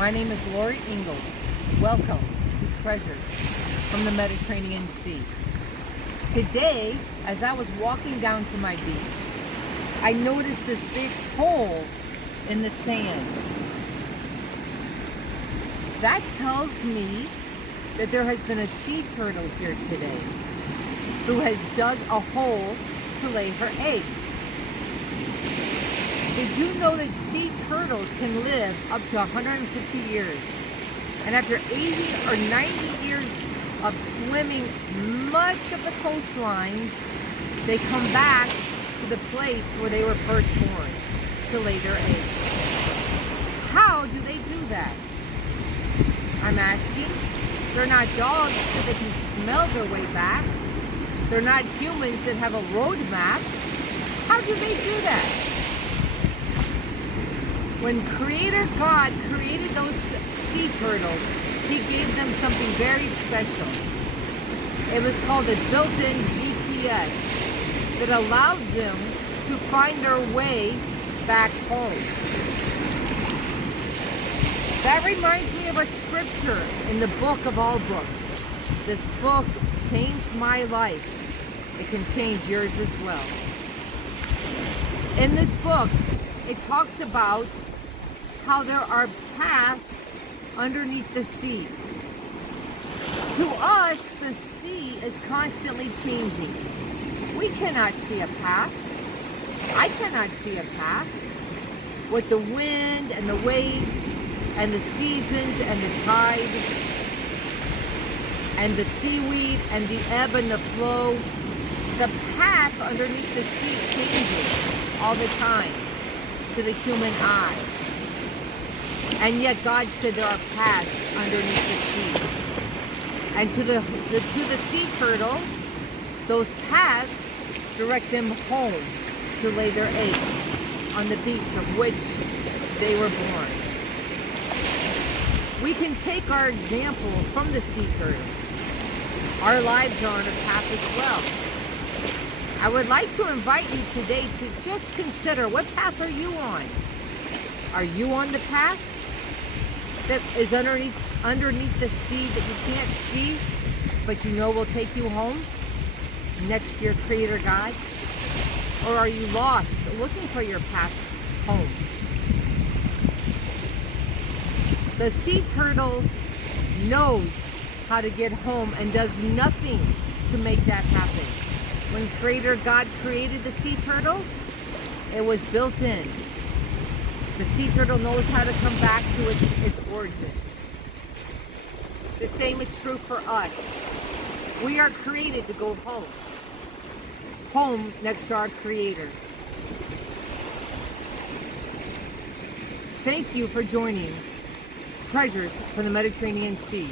My name is Lori Ingalls. Welcome to Treasures from the Mediterranean Sea. Today, as I was walking down to my beach, I noticed this big hole in the sand. That tells me that there has been a sea turtle here today who has dug a hole to lay her eggs. Did you know that sea turtles can live up to 150 years? And after 80 or 90 years of swimming much of the coastlines, they come back to the place where they were first born to lay their eggs. How do they do that? I'm asking. They're not dogs so they can smell their way back. They're not humans that have a road map. How do they do that? When Creator God created those sea turtles, He gave them something very special. It was called a built-in GPS that allowed them to find their way back home. That reminds me of a scripture in the book of all books. This book changed my life. It can change yours as well. In this book, it talks about how there are paths underneath the sea. To us, the sea is constantly changing. We cannot see a path. I cannot see a path. With the wind and the waves and the seasons and the tide and the seaweed and the ebb and the flow, the path underneath the sea changes all the time to the human eye. And yet God said there are paths underneath the sea. And to the sea turtle, those paths direct them home to lay their eggs on the beach of which they were born. We can take our example from the sea turtle. Our lives are on a path as well. I would like to invite you today to just consider, what path are you on? Are you on the path that is underneath the sea that you can't see, but you know will take you home next to your Creator God? Or are you lost looking for your path home? The sea turtle knows how to get home and does nothing to make that happen. When Creator God created the sea turtle, it was built in. The sea turtle knows how to come back to its origin. The same is true for us. We are created to go home. Home next to our Creator. Thank you for joining Treasures from the Mediterranean Sea.